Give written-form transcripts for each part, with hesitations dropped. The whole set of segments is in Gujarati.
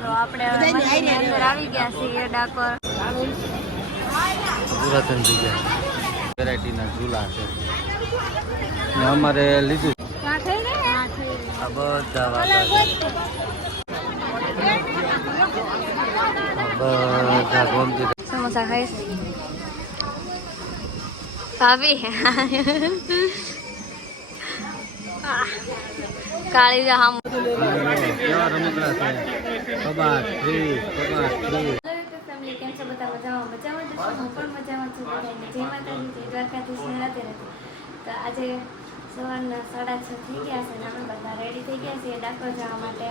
તો આપણે મંદિરની અંદર આવી ગયા છીએ ડાકોર. પુરાતન જગ્યા વેરાયટીના ઝૂલા છે ને અમારે લીધું આ બધા બધા ગોમતી સમોસા ખાઈશ ભાભી. કાળી જામ કેવા રમકડા છે કબાટ ફ્રી ફેમિલી કેમ છો? બધા મજામાં મજામાં જ છો? હું પણ મજામાં છું. બધાને જય માતાજી, જય દ્વારકાધીશ, રાધે રાધે. તો આજે સવારના 6:30 થઈ ગયા છે ને અમે બધા રેડી થઈ ગયા છીએ ડાકોર જવા માટે.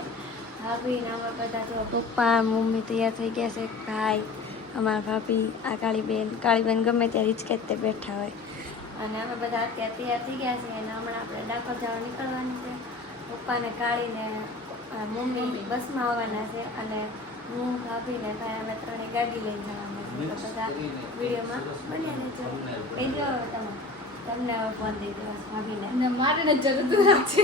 ભાભી ને અમે બધા જો પપ્પા મમ્મી તૈયાર થઈ ગયા છે. ભાઈ અમારા ભાભી આ કાળીબેન ગમે ત્યાં હિચકે તે બેઠા હોય અને અમે બધા અત્યારે તૈયાર થઈ ગયા છીએ અને હમણાં આપણે ડાકોર જવા નીકળવાનું છે. પપ્પાને કાળીને મમ્મી બસમાં આવવાના છે અને હું ભાભી ને ભાઈ અમે ત્રણેય ગાડી લઈને જવાના છે. તો બધા વિડીયોમાં બની રહેજો. કહી દો તમે તમને હવે ફોન દઈ દેવા ભાભીને મારે ને જરૂર છે.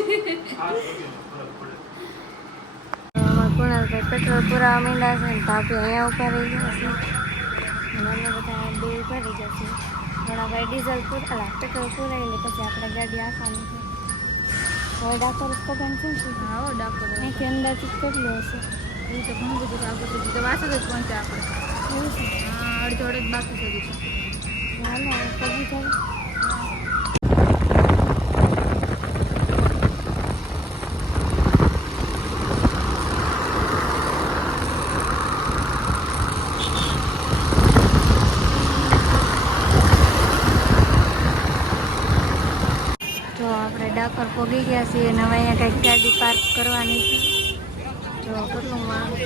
કુણાલભાઈ પેટ્રોલ પુરાવા માંડ્યા છે ને ભાભી અહીંયા ઉભા રહી ગયા છે અને અમે બધા બે ઉભા રહી ગયા છે. ઘણાભાઈ ડીઝલ પેટ્રોલ પુરાવી લે પછી આપણે ગાડી આસાની છે. હવે ડાકોર પગાન શું છે? હા ડાકોર અહીંથી અંદાજિત કેટલું હશે? એ તો ઘણું બધું આગળ સુધી તો વાસદ જ પહોંચ્યા આપણે. એવું છે? હા અડધો જ બાકી સુધી હાલો પગી થાય. આપણે ડાકોર પહોંચી ગયા છીએ અને હવે અહીંયા કંઈક ગાડી પાર્ક કરવાની છે. જો કેટલું માણસ છે.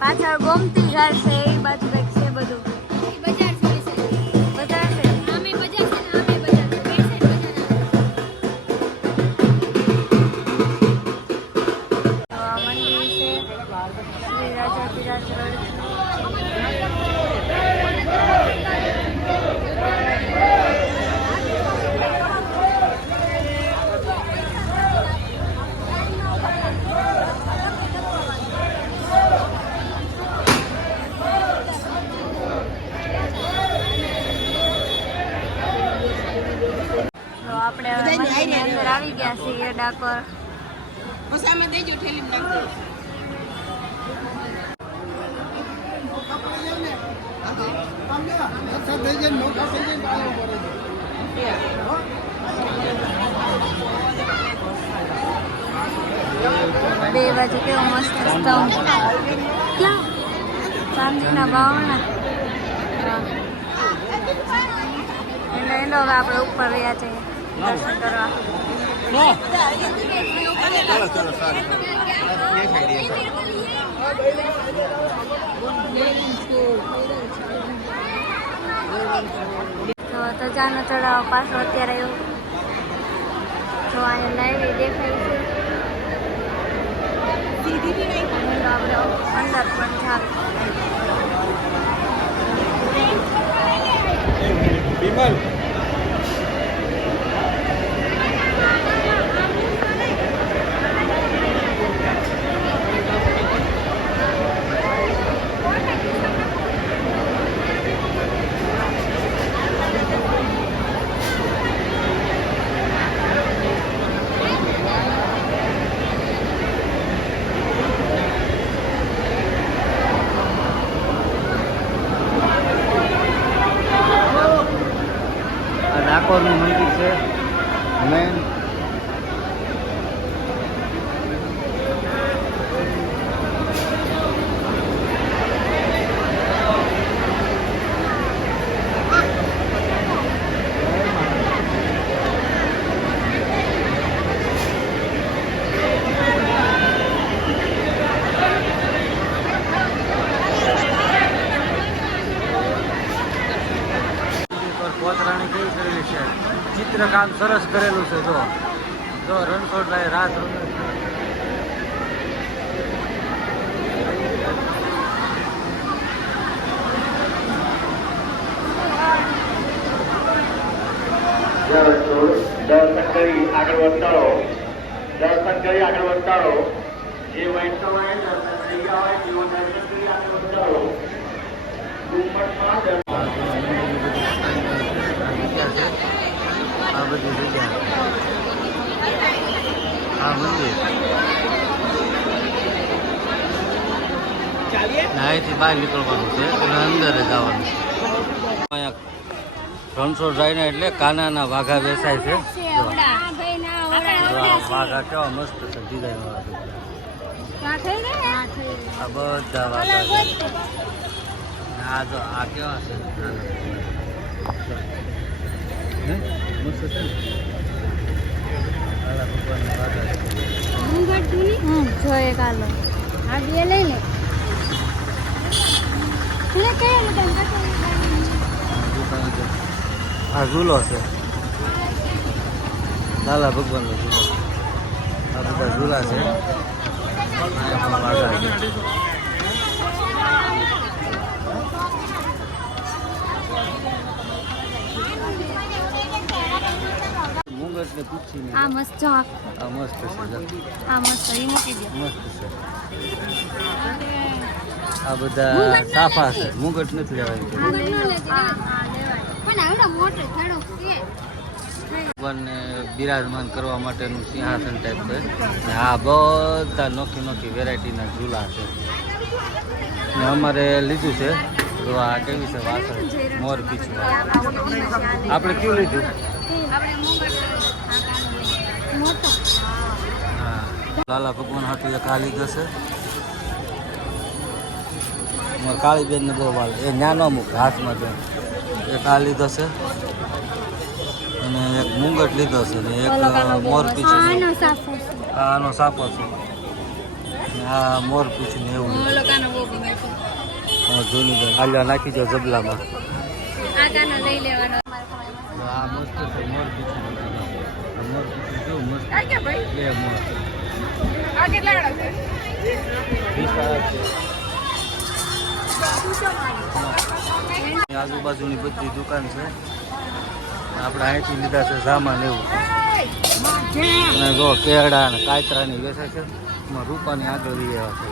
પાછળ ગોમતી ઘાટ છે એ બાજુ કંઈક છે બધું. બજાર છે બજાર છે આમે બજાર છે ને આમે બજાર છે બે છે બજાર. મંદિર છે શ્રી રાજાધિરાજ રોડ. આપણે મંદિરની અંદર આવી ગયા છીએ ડાકોર. ઓસામાં દેજો ઠેલી નાખ દો. બે બાજુ કેવો મસ્ત સ્તંભ ક્યાં ચાંદીના બાવણા. એટલે હવે આપણે ઉપર રહ્યા છીએ દર્શન કરવા. તો જાનો ચડાવવા પાછો અત્યારે એવું જો અહીંયા લાઈવ દેખાય છે. આપણે અંદર પણ ચાલ ડાકોરનું મંદિર છે મેન. ચિત્રકામ સરસ કરેલું છે. જો રણછોડભાઈ રાત રમે છે. દર્શન કરી આગળ વધતા રહો. દર્શન કરી આગળ વધતા રહો. જે વૈષ્ણવાએ દર્શન થઈ ગયા હોય તેઓ દર્શન કરી આગળ વધતા રહો. ગુમ્મટમાં આ બધી જગ્યા આ મંદિર અહીંથી બહાર નીકળવાનું છે એટલે અંદર જ આવવાનું છે. અહીંયા રણછોડરાયના એટલે કાનાના વાઘા બેસાય છે. જો આ વાઘા કેવા મસ્ત છે ડિઝાઇન વાળા. આ બધા વાઘા છે. આ જો આ કેવા છે હે? મસ્ત છે ને કાલા ભગવાનના વાઘા છે. આ ઝૂલો છે લાલા ભગવાનનો ઝૂલો. આ બધા ઝૂલા છે. અહીંયા પણ વાઘા છે. મુંગટને પૂછીને આ મસ્ત જો આ મસ્ત છે જો. આ મસ્ત ઈ મૂકી દો. મસ્ત છે. આ બધા સાફા છે. મુંગટ નથી લેવાય. ભગવાનને બિરાજમાન કરવા માટેનું સિંહાસન ટાઈપ છે. ને આ બધા નોખી નોખી વેરાયટીના ઝૂલા છે. ને અમારે લીધું છે. તો આ કેવી છે વાસણ મોર પીછું. આપણે કયું લીધું? હા લાલા ભગવાન હાટું એક આ લીધો છે. કાળી બેન ને બહુ વાલ એ નાનો મૂક હાથમાં બેન. એક આ લીધો છે અને એક મુંગટ લીધો છે ને એક મોર પીછું. આનો સાપો છે ને આ મોર પીછું ને એવું ધોની બેન આલ્યા નાખી દો જબલામાં. આ મસ્ત છે મોર પીછું. મોર પીછું કેવું મસ્ત. બે મોર આજુબાજુની બધી દુકાન છે. આપણે અહીંથી લીધા છે સામાન એવું. અને જો કેળા અને કાયતરાની વેચે છે. એમાં રૂપાની આગળ લઈ આવ્યા છે.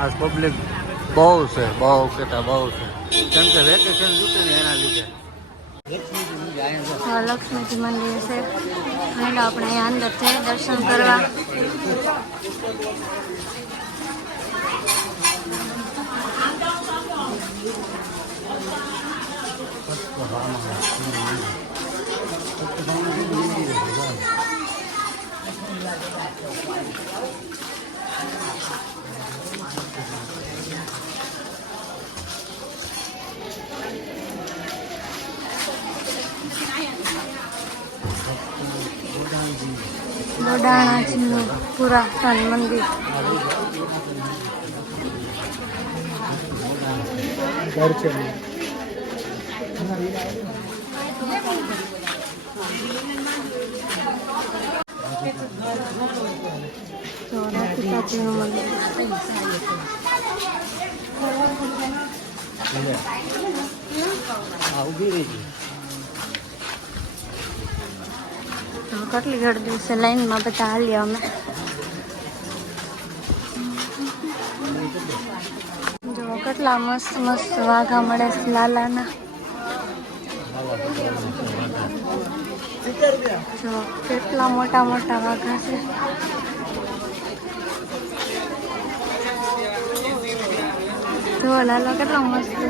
આજ પબ્લિક બહુ છે. બહુ કેતા બહુ છે. કેમ કે વેકેશન જૂતે ને એના લીધે. લક્ષ્મીજી મંદિર છે. અને આપણે અહીંયા અંદર છે દર્શન કરવા. બોડાણાજીનું પુરાતન મંદિર. રાધિકાજીનું મંદિર. કેટલી ગળદી છે લાઈનમાં બધા હાલ્યા અમે. જો કેટલા મસ્ત મસ્ત વાઘા મળે છે લાલાના. જો કેટલા મોટા મોટા વાઘા છે. જો લાલો કેટલો મસ્ત છે.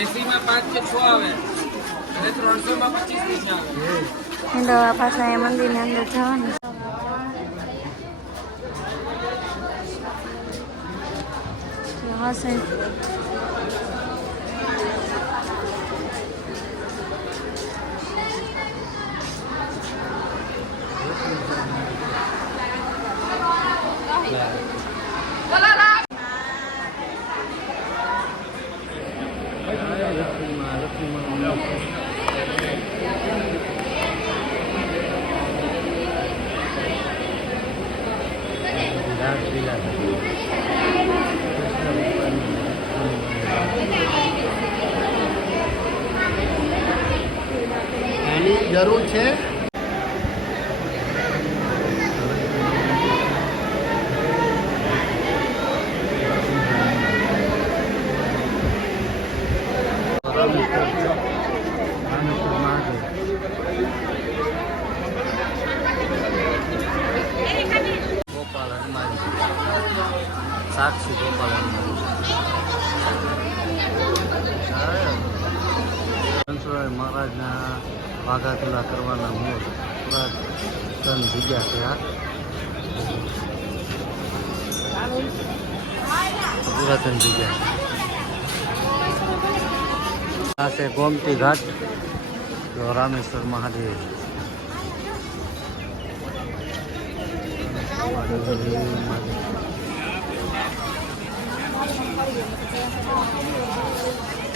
એસીમાં 5 કે 6 આવે અને 300માં 25 આવે. હિન્દુ પાછા એ મંદિરની અંદર જવાનું. હશે એની જરૂર છે. ગોપાલ હનુમાન સાક્ષી ગોપાલ હનુમાન રણછોડરાય મહારાજના વાઘાતુલા કરવાના મૂળ પુરાતન જગ્યા છે. પુરાતન જગ્યા આ છે ગોમતી ઘાટ, તો રામેશ્વર મહાદેવ.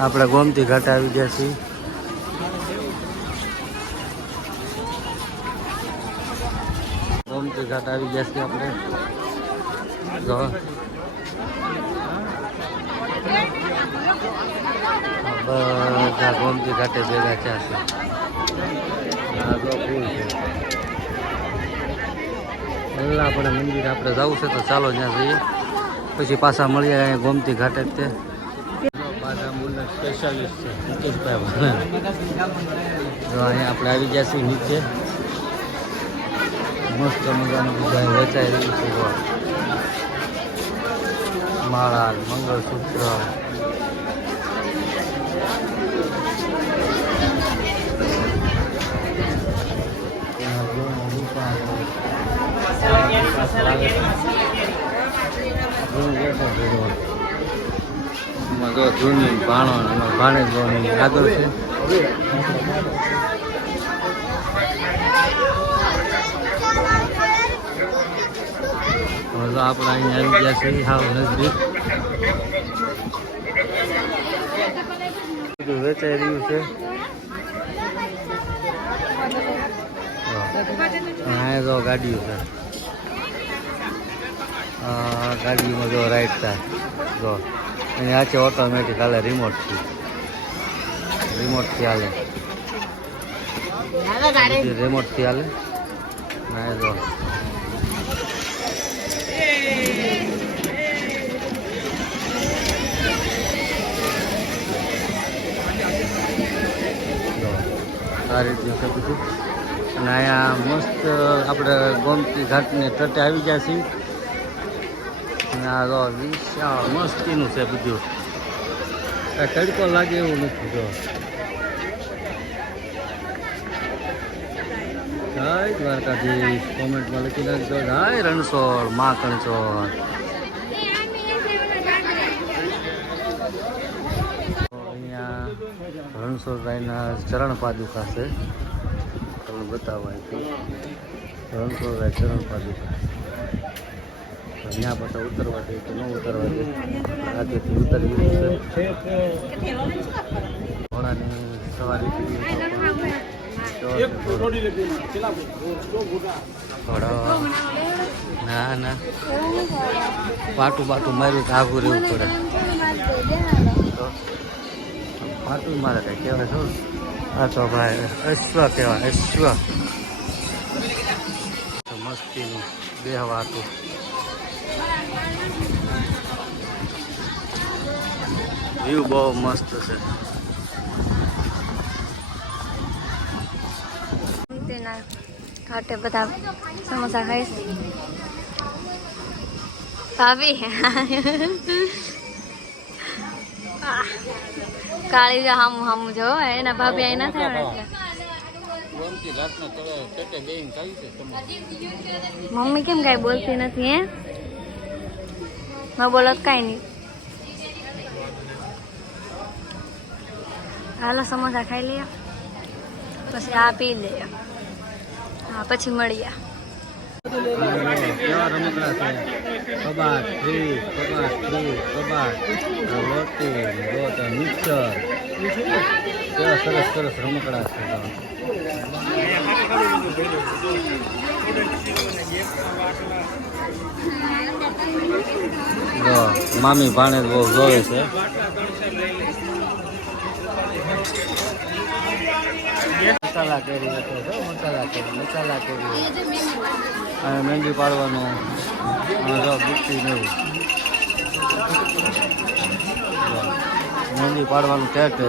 આપણે ગોમતી ઘાટ આવી ગયા છીએ. ગોમતી ઘાટ આવી ગયા છીએ આપણે. જો બધા ગોમતી ઘાટે ભેગા થયા છે. આ જો ફૂલ છે. પહેલાં આપણે મંદિર આપણે જવું છે તો ચાલો ત્યાં જઈએ, પછી પાછા મળીએ અહીંયા ગોમતી ઘાટે. તે પાછા મુન્ના સ્પેશિયાલિસ્ટ છે મુકેશભાઈ. તો અહીંયા આપણે આવી ગયા છીએ નીચે. મસ્ત મજાનું બધા વેચાઈ રહ્યું છે. માળા, મંગળસૂત્ર, જો જૂની ભાણો ભાણે જોની આગળ છે. હવે આપણે અહીંયા આવી ગયા છીએ હાવ નજદીક. બધું વેચાઈ રહ્યું છે. અહીંયા જો ગાડીઓ છે. ગાડીમાં જો રાઈટ થાય જો એની આ છે ઓટોમેટિક હાલે, રિમોટથી હાલે, રિમોટથી હાલે. ના જો આ રીતનું છે બધું. અને અહીંયા મસ્ત આપણે ગોમતી ઘાટને તટે આવી ગયા છીએ. અને આ જો વિશાળ મસ્તીનું છે બધું. તડકો લાગે એવું નથી. જો જય દ્વારકાધીશ કોમેન્ટમાં લખી નાખજો. જય રણછોડ મા કણછોડ. અહીંયા રણછોડરાયના ચરણ પાદુકા છે. તમને બતાવવા રણછોડરાય ચરણ પાદુકા. ત્યાં પાછા ઉતરવા દે કે ન ઉતરવા દે, આગેથી ઉતરવી છે. ઘોડાની સવારી ના ના પાટું માર્યું તો આઘું રહેવું પડે. પાટું મારે કઈ કહેવાય છો. આ તો ભાઈ અશ્વ કહેવાય, અશ્વ. મસ્તીનું બેહવાતું. વ્યૂ બહુ મસ્ત છે. તેના ઘાટે બધા સમોસા ખાઈશ. ભાભી કાળી જો હામું જો એના ભાભી અહીં ના થાય એટલે મમ્મી કેમ કઈ બોલતી નથી? હે ન બોલો કઈ નહીં. હાલો સમોસા ખાઈ લઈએ, પછી આ પી લઈએ. હા પછી મળીએ. કેવા રમકડા છે. કબાટ ફ્રી, રોટી, મિક્સર. કેવા સરસ રમકડા છે. જો મામી ભાણે બહુ જોવે છે. મસાલા કેરી હતો જો મસાલા કેરી અને મહેંદી પાડવાનું અને જો બુટ્ટી ને એવું જો, મહેંદી પાડવાનું ઠેર છે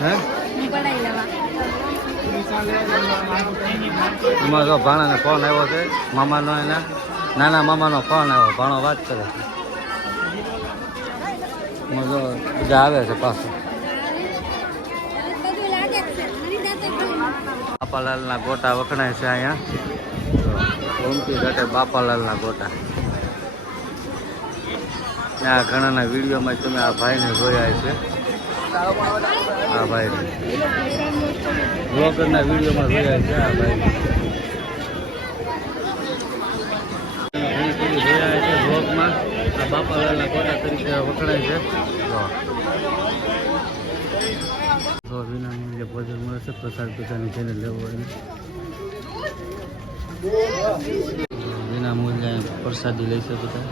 હે એમાં જો ભાણાને ફોન આવ્યો છે મામાનો એના નાના મામાનો ફોન આવ્યો ભાણો વાત કરે છે એમાં જો બધા આવે છે પાછું બાપાલાલના ગોટા વખણાય છે અહીંયા ગોમતી ઘાટે બાપાલાલના ગોટા આ ઘણાના વિડીયોમાં તમે આ ભાઈને જોયા છે આ ભાઈને બ્લોગરના વિડીયોમાં જોયા છે આ ભાઈને જોયા છે બ્લોગમાં આ બાપાલાલના ગોટા તરીકે વખણાય છે જો વિનાની જે ભોજન મળે છે પ્રસાદ બધાની જેને લેવો હોય વિના મૂલ્યે પ્રસાદી લઈ છે બધા